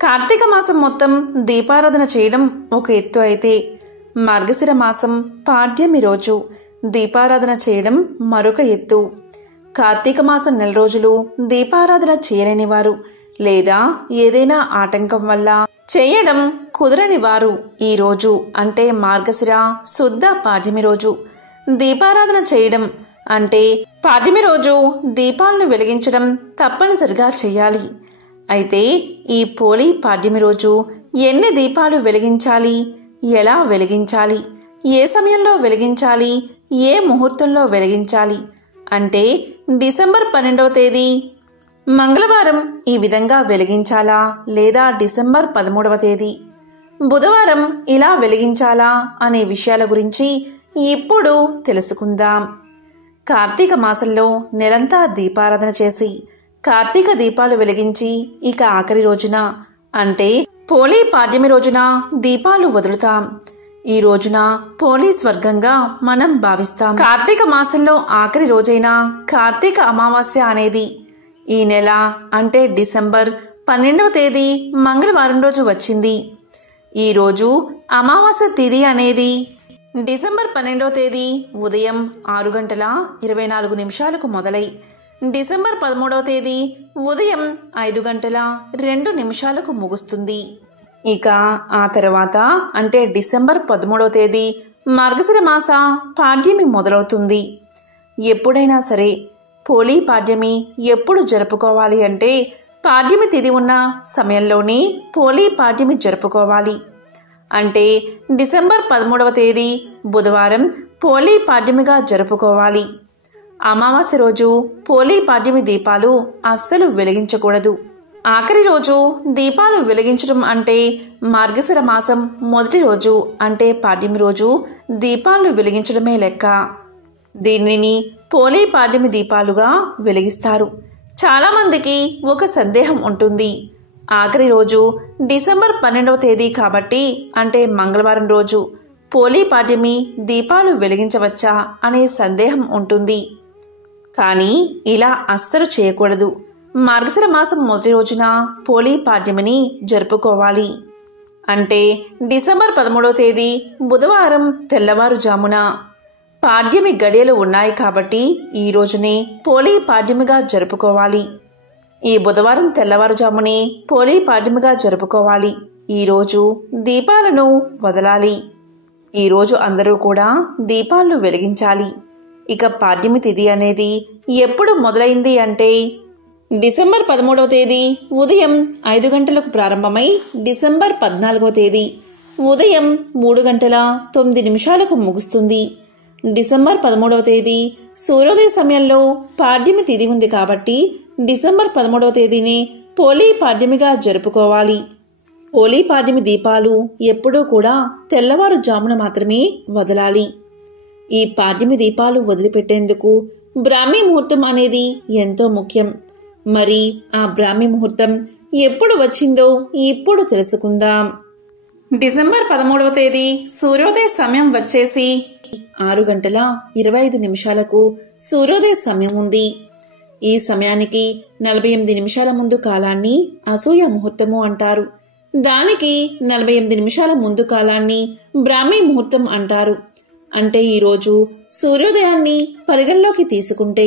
కార్తీక మాసం మొత్తం దీపారాధన చేయడం ఒక ఎత్తు అయితే మార్గశిర మాసం పాడ్యమి రోజు దీపారాధన చేయడం మరొక ఎత్తు. కార్తీక మాసం నెల రోజులు దీపారాధన చేయలేని వారు లేదా ఏదైనా ఆటంకం వల్ల చేయడం కుదరని వారు ఈ రోజు అంటే మార్గశిర శుద్ధ పాడ్యమి రోజు దీపారాధన చేయడం అంటే పాడ్యమి రోజు దీపాలను వెలిగించడం తప్పనిసరిగా చేయాలి. అయితే ఈ పోలి పాడ్యమి రోజు ఎన్ని దీపాలు వెలిగించాలి, ఎలా వెలిగించాలి, ఏ సమయంలో వెలిగించాలి, ఏ ముహూర్తంలో వెలిగించాలి అంటే డిసెంబర్ 12వ తేదీ మంగళవారం ఈ విధంగా వెలిగించాలా లేదా డిసెంబర్ 13వ తేదీ బుధవారం ఇలా వెలిగించాలా అనే విషయాల గురించి ఇప్పుడు తెలుసుకుందాం. కార్తీక మాసంలో నెలంతా దీపారాధన చేసి కార్తీక దీపాలు వెలిగించి ఇక ఆఖరి రోజున అంటే పోలి పాడ్యమి రోజున దీపాలు వదులుతాం. ఈ రోజున పోలి స్వర్గంగా మనం భావిస్తాం. కార్తీక మాసంలో ఆఖరి రోజైన కార్తీక అమావాస్య అనేది ఈ నెల అంటే డిసెంబర్ 12వ తేదీ మంగళవారం రోజు వచ్చింది. ఈ రోజు అమావాస్య తిథి అనేది డిసెంబర్ 12వ తేదీ ఉదయం 6:24 మొదలై డిసెంబర్ 13వ తేదీ ఉదయం 5:02 ముగుస్తుంది. ఇక ఆ తర్వాత అంటే డిసెంబర్ 13వ తేదీ మార్గశిర మాస పాడ్యమి మొదలవుతుంది. ఎప్పుడైనా సరే పోలి పాడ్యమి ఎప్పుడు జరుపుకోవాలి అంటే పాడ్యమి తిథి ఉన్న సమయంలోనే పోలి పాడ్యమి జరుపుకోవాలి. అంటే డిసెంబర్ 13వ తేదీ బుధవారం పోలి పాడ్యమిగా జరుపుకోవాలి. అమావాస్య రోజు పోలి పాడ్యమి దీపాలు అస్సలు వెలిగించకూడదు. ఆఖరి రోజు దీపాలు వెలిగించడం అంటే మార్గశిర మాసం మొదటి రోజు అంటే పాడ్యమి రోజు దీపాలను వెలిగించడమే లెక్క. దీనిని పోలి పాడ్యమి దీపాలుగా వెలిగిస్తారు. చాలా మందికి ఒక సందేహం ఉంటుంది. ఆఖరి రోజు డిసెంబర్ 12వ తేదీ కాబట్టి అంటే మంగళవారం రోజు పోలి పాడ్యమి దీపాలు వెలిగించవచ్చా అనే సందేహం ఉంటుంది. కానీ ఇలా అస్సలు చేయకూడదు. మార్గశిర మాసం మొదటి రోజున పోలి పాడ్యమిని జరుపుకోవాలి. అంటే డిసెంబర్ 13వ తేదీ బుధవారం తెల్లవారుజామున పాడ్యమి గడియలు ఉన్నాయి కాబట్టి ఈ రోజునే పోలి పాడ్యమిగా జరుపుకోవాలి. ఈ బుధవారం తెల్లవారుజామునే పోలి పాడ్యమిగా జరుపుకోవాలి. ఈరోజు దీపాలను వదలాలి. ఈరోజు అందరూ కూడా దీపాలను వెలిగించాలి. ఇక పాడ్యమి తిథి అనేది ఎప్పుడు మొదలైంది అంటే డిసెంబర్ 13వ తేదీ ఉదయం 5 ప్రారంభమై డిసెంబర్ 14వ తేదీ ఉదయం 3:09 ముగుస్తుంది. డిసెంబర్ 13వ తేదీ సూర్యోదయ సమయంలో పాడ్యమి తిథి ఉంది కాబట్టి డిసెంబర్ 13వ తేదీని పోలి పాడ్యమిగా జరుపుకోవాలి. పోలి పాడ్యమి దీపాలు ఎప్పుడూ కూడా తెల్లవారుజామున మాత్రమే వదలాలి. ఈ పాడ్యమి దీపాలు వదిలిపెట్టేందుకు బ్రాహ్మీ ముహూర్తం అనేది ఎంతో ముఖ్యం. మరి ఆ బ్రాహ్మీ ముహూర్తం ఎప్పుడు వచ్చిందో ఇప్పుడు తెలుసుకుందాం. డిసెంబర్ 13వ తేదీ సూర్యోదయ సమయం వచ్చేసి 6:25 సూర్యోదయ సమయం ఉంది. ఈ సమయానికి 48 నిమిషాల ముందు కాలాన్ని అసూయ ముహూర్తము అంటారు. దానికి 48 నిమిషాల ముందు కాలాన్ని బ్రాహ్మీ ముహూర్తం అంటారు. అంటే ఈరోజు సూర్యోదయాన్ని పరిగణలోకి తీసుకుంటే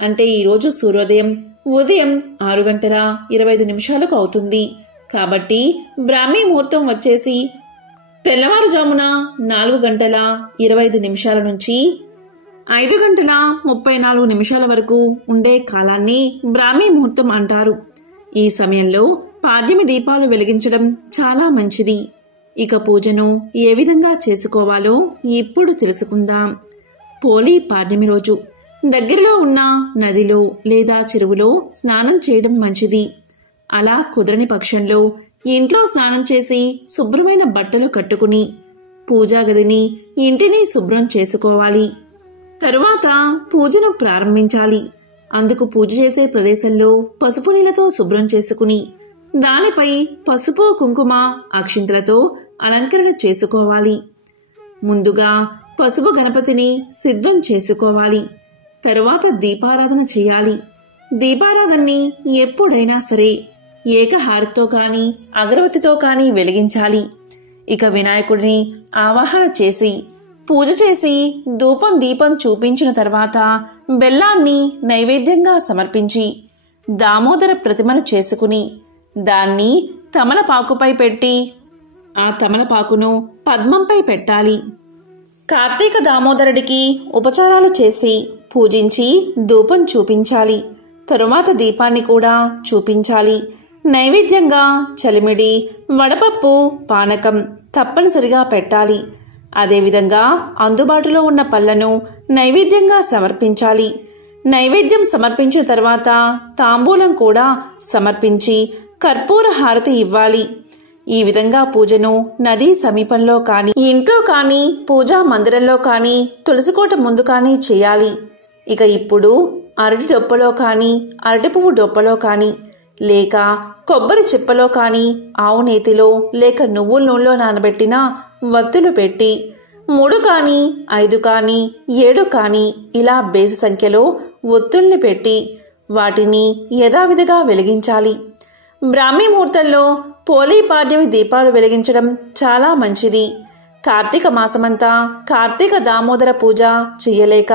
అంటే ఈరోజు సూర్యోదయం ఉదయం 6:25 అవుతుంది. కాబట్టి బ్రాహ్మీ ముహూర్తం వచ్చేసి తెల్లవారుజామున 4:25 నుంచి 5:34 వరకు ఉండే కాలాన్ని బ్రాహ్మీ ముహూర్తం అంటారు. ఈ సమయంలో పాడ్యమి దీపాలు వెలిగించడం చాలా మంచిది. ఇక పూజను ఏ విధంగా చేసుకోవాలో ఇప్పుడు తెలుసుకుందాం. పోలి పాడ్యమి రోజు దగ్గరలో ఉన్న నదిలో లేదా చెరువులో స్నానం చేయడం మంచిది. అలా కుదరని పక్షంలో ఇంట్లో స్నానం చేసి శుభ్రమైన బట్టలు కట్టుకుని పూజా గదిని ఇంటిని శుభ్రం చేసుకోవాలి. తరువాత పూజను ప్రారంభించాలి. అందుకు పూజ చేసే ప్రదేశంలో పసుపు నీళ్లతో శుభ్రం చేసుకుని దానిపై పసుపు కుంకుమ అక్షింతలతో అలంకరణ చేసుకోవాలి. ముందుగా పసుపు గణపతిని సిద్ధం చేసుకోవాలి. తరువాత దీపారాధన చేయాలి. దీపారాధనని ఎప్పుడైనా సరే ఏకహారతితో కాని అగరవత్తితో కాని వెలిగించాలి. ఇక వినాయకుడిని ఆవాహన చేసి పూజ చేసి ధూపం దీపం చూపించిన తర్వాత బెల్లాన్ని నైవేద్యంగా సమర్పించి దామోదర ప్రతిమను చేసుకుని దాన్ని తమలపాకుపై పెట్టి ఆ తమలపాకును పద్మంపై పెట్టాలి. కార్తీక దామోదరుడికి ఉపచారాలు చేసి పూజించి ధూపం చూపించాలి. తరువాత దీపాన్ని కూడా చూపించాలి. నైవేద్యంగా చలిమిడి, వడపప్పు, పానకం తప్పనిసరిగా పెట్టాలి. అదేవిధంగా అందుబాటులో ఉన్న పళ్లను నైవేద్యంగా సమర్పించాలి. నైవేద్యం సమర్పించిన తర్వాత తాంబూలం కూడా సమర్పించి కర్పూర హారతి ఇవ్వాలి. ఈ విధంగా పూజను నదీ సమీపంలో కాని, ఇంట్లో కాని, పూజా మందిరంలో కాని, తులసికోట ముందు కాని చేయాలి. ఇక ఇప్పుడు అరటి డొప్పలో కాని, అరటి పువ్వు డొప్పలో కాని, లేక కొబ్బరి చిప్పలో కాని, ఆవు నేతిలో లేక నువ్వుల నూనెలో నానబెట్టిన వత్తులు పెట్టి 3 కాని 5 కాని 7 కాని ఇలా బేసి సంఖ్యలో ఒత్తుల్ని పెట్టి వాటిని యథావిధిగా వెలిగించాలి. బ్రాహ్మీ ముహూర్తంలో పోలీ పాడ్యమి దీపాలు వెలిగించడం చాలా మంచిది. కార్తీక మాసమంతా కార్తీక దామోదర పూజ చెయ్యలేక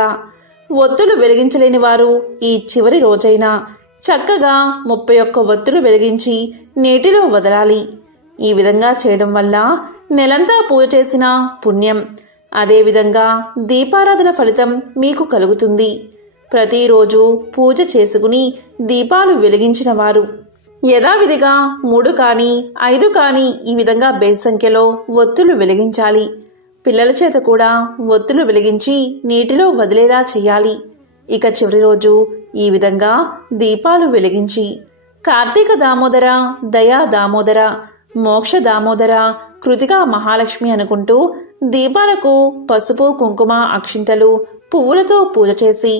ఒత్తులు వెలిగించలేని వారు ఈ చివరి రోజైనా చక్కగా 31 ఒత్తులు వెలిగించి నీటిలో వదలాలి. ఈ విధంగా చేయడం వల్ల నెలంతా పూజ చేసిన పుణ్యం, అదేవిధంగా దీపారాధన ఫలితం మీకు కలుగుతుంది. ప్రతిరోజు పూజ చేసుకుని దీపాలు వెలిగించిన వారు యథావిధిగా 3 కాని 5 కాని ఈ విధంగా బేసి సంఖ్యలో ఒత్తులు వెలిగించాలి. పిల్లల చేత కూడా ఒత్తులు వెలిగించి నీటిలో వదిలేలా చేయాలి. ఇక చివరి రోజు ఈ విధంగా దీపాలు వెలిగించి కార్తీక దామోదర, దయా దామోదర, మోక్ష దామోదర, కృతికా మహాలక్ష్మి అనుకుంటూ దీపాలకు పసుపు కుంకుమ అక్షింతలు పువ్వులతో పూజ చేసి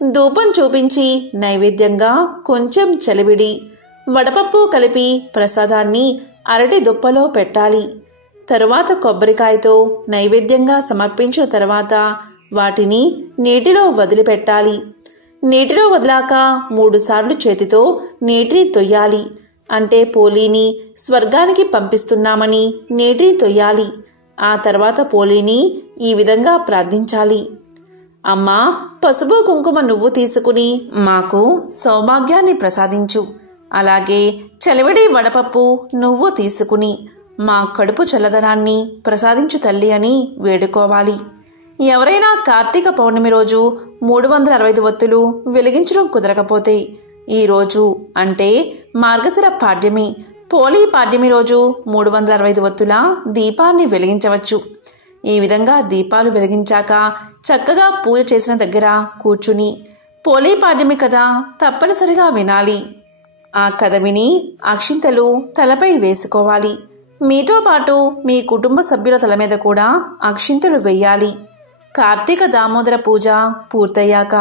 ధూపం చూపించి నైవేద్యంగా కొంచెం చలివిడి, వడపప్పు కలిపి ప్రసాదాన్ని అరటి దుప్పలో పెట్టాలి. తరువాత కొబ్బరికాయతో నైవేద్యంగా సమర్పించిన తర్వాత వాటిని నీటిలో వదిలిపెట్టాలి. నీటిలో వదిలాక 3 సార్లు చేతితో నీటిని తొయ్యాలి. అంటే పోలీని స్వర్గానికి పంపిస్తున్నామని నీటిని తొయ్యాలి. ఆ తర్వాత పోలీని ఈ విధంగా ప్రార్థించాలి. అమ్మా, పసుపు కుంకుమ నువ్వు తీసుకుని మాకు సౌభాగ్యాన్ని ప్రసాదించు. అలాగే చలివిడి వడపప్పు నువ్వు తీసుకుని మా కడుపు చల్లదనాన్ని ప్రసాదించు తల్లి అని వేడుకోవాలి. ఎవరైనా కార్తీక పౌర్ణమి రోజు 365 ఒత్తులు వెలిగించడం కుదరకపోతే ఈ రోజు అంటే మార్గశిర పాడ్యమి, పోలీ పాడ్యమి రోజు 365 ఒత్తుల దీపాన్ని వెలిగించవచ్చు. ఈ విధంగా దీపాలు వెలిగించాక చక్కగా పూజ చేసిన దగ్గర కూర్చుని పోలీ పాడ్యమి కథ తప్పనిసరిగా వినాలి. ఆ కథ విని అక్షింతలు తలపై వేసుకోవాలి. మీతో పాటు మీ కుటుంబ సభ్యుల తల మీద కూడా అక్షింతలు వెయ్యాలి. కార్తీక దామోదర పూజ పూర్తయ్యాక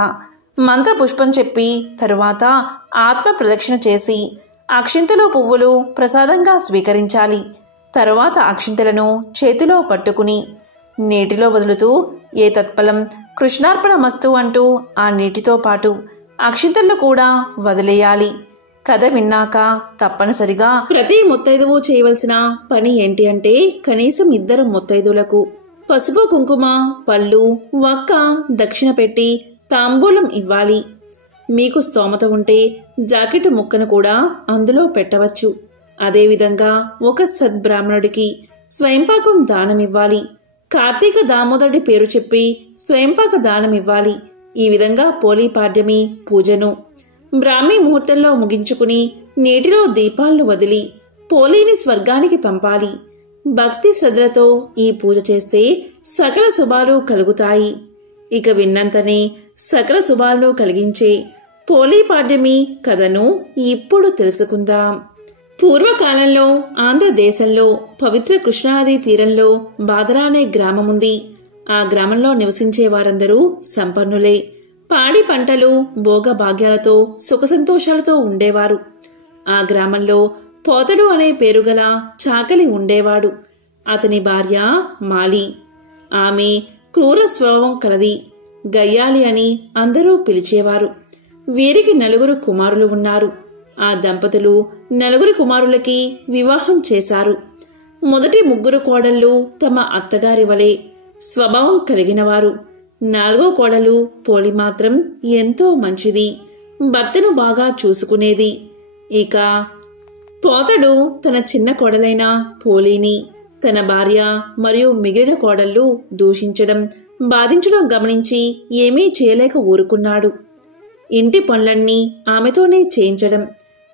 మంత్ర పుష్పం చెప్పి తరువాత ఆత్మ ప్రదక్షిణ చేసి అక్షింతలు పువ్వులు ప్రసాదంగా స్వీకరించాలి. తరువాత అక్షింతలను చేతిలో పట్టుకుని నీటిలో వదులుతూ ఏ తత్ఫలం కృష్ణార్పణమస్తు అంటూ ఆ నీటితో పాటు అక్షింతలను కూడా వదిలేయాలి. కథ విన్నాక తప్పనిసరిగా ప్రతి ముత్తైదువు చేయవలసిన పని ఏంటి అంటే కనీసం 2 ముత్తైదువులకు పసుపు కుంకుమ, పళ్ళు, వక్క దక్షిణ పెట్టి తాంబూలం ఇవ్వాలి. మీకు స్తోమత ఉంటే జాకెట్ ముక్కను కూడా అందులో పెట్టవచ్చు. అదేవిధంగా ఒక సద్బ్రాహ్మణుడికి స్వయంపాకం దానమివ్వాలి. కార్తీక దామోదరుడి పేరు చెప్పి స్వయంపాక దానమివ్వాలి. ఈ విధంగా పోలీ పాడ్యమి పూజను బ్రాహ్మీ ముహూర్తంలో ముగించుకుని నీటిలో దీపాలను వదిలి పోలీని స్వర్గానికి పంపాలి. భక్తి శ్రద్ధలతో ఈ పూజ చేస్తే సకల శుభాలు కలుగుతాయి. ఇక విన్నంతనే సకల శుభాలను కలిగించే పోలీ పాడ్యమి కథను ఇప్పుడు తెలుసుకుందాం. పూర్వకాలంలో ఆంధ్రదేశంలో పవిత్ర కృష్ణానదీ తీరంలో బాదరా అనే గ్రామముంది. ఆ గ్రామంలో నివసించే వారందరూ సంపన్నులే. పాడి పంటలు భోగభాగ్యాలతో సుఖసంతోషాలతో ఉండేవారు. ఆ గ్రామంలో పోతడు అనే పేరుగల చాకలి ఉండేవాడు. అతని భార్య మాలి. ఆమె క్రూర స్వభావం కలది. గయ్యాలి అని అందరూ పిలిచేవారు. వీరికి 4 కుమారులు ఉన్నారు. ఆ దంపతులు 4 కుమారులకి వివాహం చేశారు. మొదటి 3 కోడళ్ళు తమ అత్తగారి వలె స్వభావం కలిగినవారు. 4వ కోడలు పోలి మాత్రం ఎంతో మంచిది, భర్తను బాగా చూసుకునేది. ఇక పోతడు తన చిన్న కోడలైన పోలిని తన భార్య మరియు మిగిలిన కోడళ్ళు దూషించడం, బాధించడం గమనించి ఏమీ చేయలేక ఊరుకున్నాడు. ఇంటి పనులన్నీ ఆమెతోనే చేయించడం,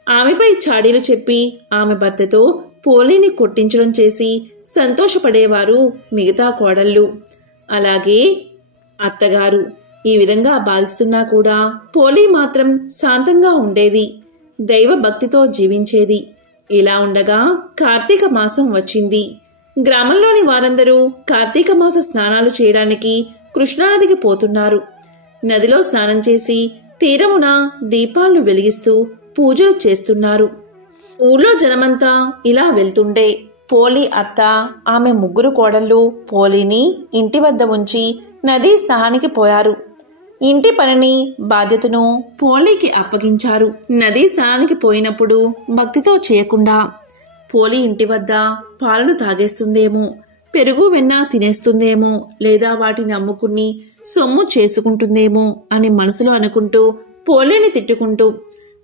ఆమెపై చాడీలు చెప్పి ఆమె భర్తతో పోలిని కొట్టించడం చేసి సంతోషపడేవారు మిగతా కోడళ్ళు. అలాగే అత్తగారు ఈ విధంగా బాధిస్తున్నా కూడా పోలి మాత్రం శాంతంగా ఉండేది, దైవ భక్తితో జీవించేది. ఇలా ఉండగా కార్తీక మాసం వచ్చింది. గ్రామంలోని వారందరూ కార్తీక మాస స్నానాలు చేయడానికి కృష్ణానదికి పోతున్నారు. నదిలో స్నానం చేసి తీరమున దీపాలను వెలిగిస్తూ పూజలు చేస్తున్నారు. ఊర్లో జనమంతా ఇలా వెళ్తుండే పోలి అత్త ఆమె 3 కోడళ్ళు పోలిని ఇంటి వద్ద ఉంచి నదీ స్నానానికి పోయారు. ఇంటి పనిని బాధ్యతను పోలికి అప్పగించారు. నదీ స్నానానికి పోయినప్పుడు భక్తితో చేయకుండా పోలి ఇంటి వద్ద పాలను తాగేస్తుందేమో, పెరుగు వెన్న తినేస్తుందేమో, లేదా వాటిని అమ్ముకుని సొమ్ము చేసుకుంటుందేమో అని మనసులో అనుకుంటూ పోలిని తిట్టుకుంటూ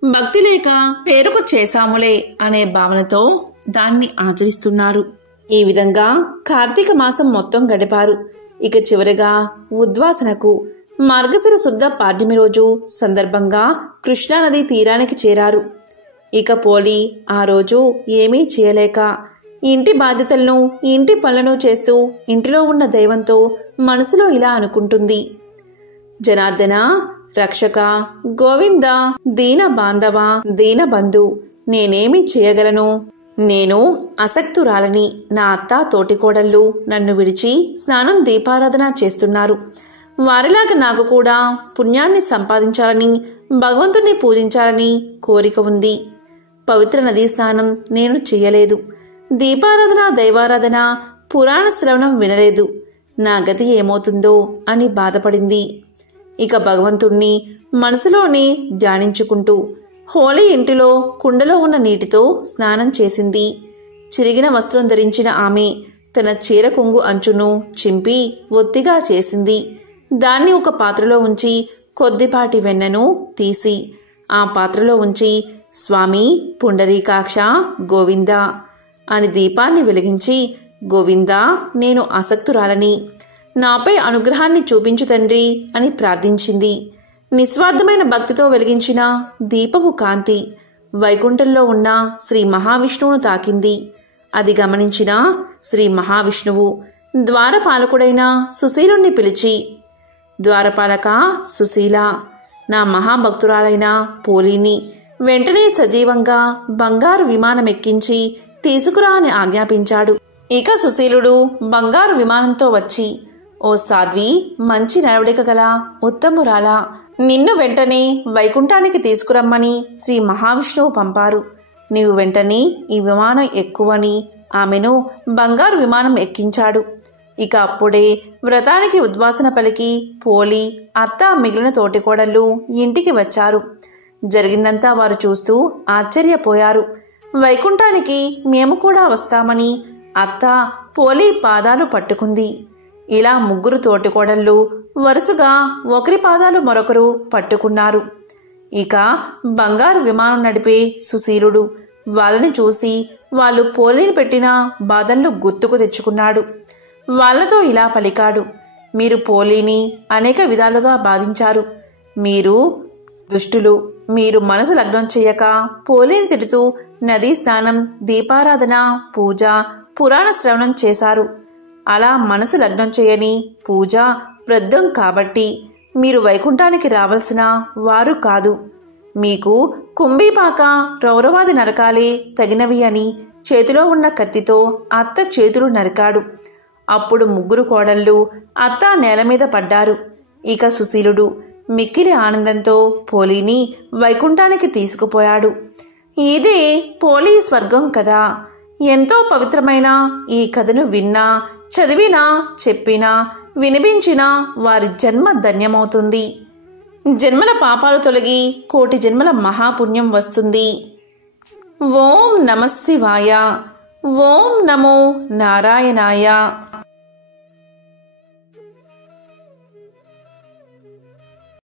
భక్తి లేక పేరుకు చేశాములే అనే భావనతో దాన్ని ఆచరిస్తున్నారు. ఈ విధంగా కార్తీక మాసం మొత్తం గడిపారు. ఇక చివరిగా ఉద్వాసనకు మార్గశిర శుద్ధ పాడ్యమి రోజు సందర్భంగా కృష్ణానది తీరానికి చేరారు. ఇక పోలి ఆ రోజు ఏమీ చేయలేక ఇంటి బాధ్యతలను ఇంటి పనులను చేస్తూ ఇంటిలో ఉన్న దైవంతో మనసులో ఇలా అనుకుంటుంది: జనార్దన, రక్షక, గోవింద, దీన బాంధవ, దీన బంధు, నేనేమి చేయగలను? నేను అసక్తురాలని. నా అత్త తోటికోడళ్ళు నన్ను విడిచి స్నానం దీపారాధన చేస్తున్నారు. వారిలాగా నాకు కూడా పుణ్యాన్ని సంపాదించాలని, భగవంతుణ్ణి పూజించాలని కోరిక ఉంది. పవిత్ర నదీ స్నానం నేను చెయ్యలేదు. దీపారాధన, దైవారాధన, పురాణ శ్రవణం వినలేదు. నా గతి ఏమవుతుందో అని బాధపడింది. ఇక భగవంతుణ్ణి మనసులోనే ధ్యానించుకుంటూ హోలీ ఇంటిలో కుండలో ఉన్న నీటితో స్నానం చేసింది. చిరిగిన వస్త్రం ధరించిన ఆమె తన చీర కొంగు అంచును చింపి ఒత్తిగా చేసింది. దాన్ని ఒక పాత్రలో ఉంచి కొద్దిపాటి వెన్నను తీసి ఆ పాత్రలో ఉంచి స్వామి పుండరీకాక్ష గోవింద అని దీపాన్ని వెలిగించి, గోవిందా, నేను ఆసక్తురాలని, నాపై అనుగ్రహాన్ని చూపించు తండ్రి అని ప్రార్థించింది. నిస్వార్థమైన భక్తితో వెలిగించిన దీపపు కాంతి వైకుంఠంలో ఉన్న శ్రీ మహావిష్ణువును తాకింది. అది గమనించిన శ్రీ మహావిష్ణువు ద్వారపాలకుడైన సుశీలుణ్ణి పిలిచి, ద్వారపాలక సుశీల, నా మహాభక్తురాలైన పోలిని వెంటనే సజీవంగా బంగారు విమానం ఎక్కించి తీసుకురా అని ఆజ్ఞాపించాడు. ఇక సుశీలుడు బంగారు విమానంతో వచ్చి, ఓ సాధ్వి, మంచి నడవడిక గల ఉత్తమురాలా, నిన్ను వెంటనే వైకుంఠానికి తీసుకురమ్మని శ్రీ మహావిష్ణువు పంపారు. నీవు వెంటనే ఈ విమానం ఎక్కువని ఆమెను బంగారు విమానం ఎక్కించాడు. ఇక అప్పుడే వ్రతానికి ఉద్వాసన పలికి పోలి అత్త మిగిలిన తోటికోడళ్ళు ఇంటికి వచ్చారు. జరిగిందంతా వారు చూస్తూ ఆశ్చర్యపోయారు. వైకుంఠానికి మేము కూడా వస్తామని అత్త పోలి పాదాలు పట్టుకుంది. ఇలా 3 తోటికోడళ్ళు వరుసగా ఒకరి పాదాలు మరొకరు పట్టుకున్నారు. ఇక బంగారు విమానం నడిపే సుశీలుడు వాళ్ళని చూసి వాళ్ళు పోలిని పెట్టిన బాధలను గుర్తుకు తెచ్చుకున్నాడు. వాళ్లతో ఇలా పలికాడు: మీరు పోలిని అనేక విధాలుగా బాధించారు. మీరు దుష్టులు. మీరు మనసు లగ్నం చేయక పోలిని తిడుతూ నదీ స్నానం, దీపారాధన, పూజ, పురాణ శ్రవణం చేశారు. అలా మనసు లగ్నం చేయని పూజ వృద్ధం కాబట్టి మీరు వైకుంఠానికి రావాల్సిన వారు కాదు. మీకు కుంభీపాక రౌరవాది నరకాలే తగినవి అని చేతిలో ఉన్న కత్తితో అత్త చేతులు నరికాడు. అప్పుడు 3 కోడళ్ళు అత్త నేల మీద పడ్డారు. ఇక సుశీలుడు మిక్కిలి ఆనందంతో పోలిని వైకుంఠానికి తీసుకుపోయాడు. ఇదే పోలి స్వర్గం కదా. ఎంతో పవిత్రమైన ఈ కథను విన్నా, చదివినా, చెప్పినా, వినిపించినా వారి జన్మ ధన్యమవుతుంది. జన్మల పాపాలు తొలగి కోటి జన్మల మహాపుణ్యం వస్తుంది. ఓం నమః శివాయ. ఓం నమో నారాయణాయ.